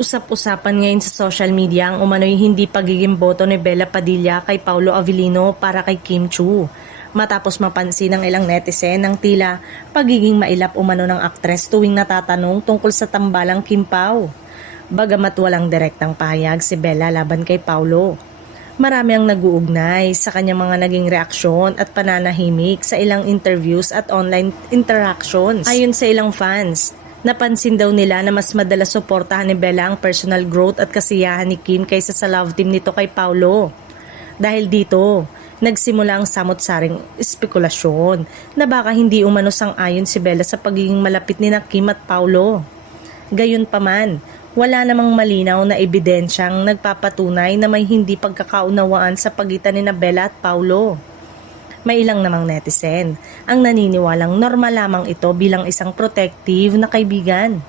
Usap-usapan ngayon sa social media ang umano'y hindi pagiging boto ni Bella Padilla kay Paulo Avellino para kay Kim Chiu. Matapos mapansin ng ilang netizen ng tila pagiging mailap umano ng aktres tuwing natatanong tungkol sa tambalang Kim Pao. Bagamat walang direktang pahayag si Bella laban kay Paulo, marami ang nag-uugnay sa kanyang mga naging reaksyon at pananahimik sa ilang interviews at online interactions. Ayon sa ilang fans, napansin daw nila na mas madalas suportahan ni Bella ang personal growth at kasiyahan ni Kim kaysa sa love team nito kay Paulo. Dahil dito, nagsimula ang samot-saring espekulasyon na baka hindi umano sang-ayon si Bella sa pagiging malapit ni na Kim at Paulo. Gayunpaman, wala namang malinaw na ebidensyang nagpapatunay na may hindi pagkakaunawaan sa pagitan ni Bella at Paulo. May ilang namang netizen ang naniniwalang normal lamang ito bilang isang protective na kaibigan.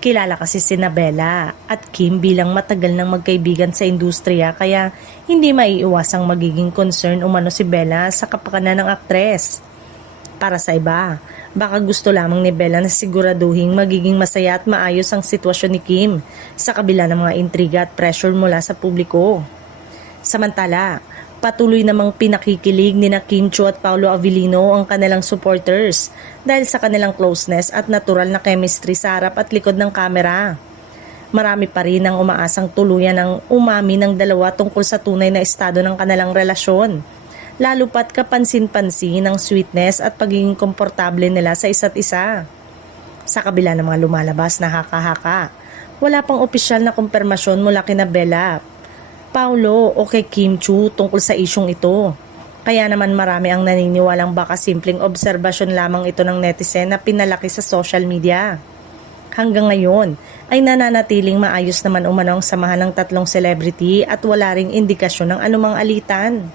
Kilala kasi si Bella at Kim bilang matagal nang magkaibigan sa industriya kaya hindi maiiwasang magiging concern umano si Bella sa kapakanan ng aktres. Para sa iba, baka gusto lamang ni Bella na siguraduhin magiging masaya at maayos ang sitwasyon ni Kim sa kabila ng mga intriga at pressure mula sa publiko. Samantala, patuloy namang pinakikilig ni na Kim Chiu at Paulo Avellino ang kanilang supporters dahil sa kanilang closeness at natural na chemistry sa harap at likod ng kamera. Marami pa rin ang umaasang tuluyan ng umami ng dalawa tungkol sa tunay na estado ng kanilang relasyon, lalo pat kapansin-pansin ang sweetness at pagiging komportable nila sa isa't isa. Sa kabila ng mga lumalabas na haka-haka, wala pang opisyal na kumpirmasyon mula kina Bella, Paulo o kay Kim Chiu tungkol sa isyong ito. Kaya naman marami ang naniniwalang baka simpleng obserbasyon lamang ito ng netizen na pinalaki sa social media. Hanggang ngayon ay nananatiling maayos naman umano ang samahan ng tatlong celebrity at wala ring indikasyon ng anumang alitan.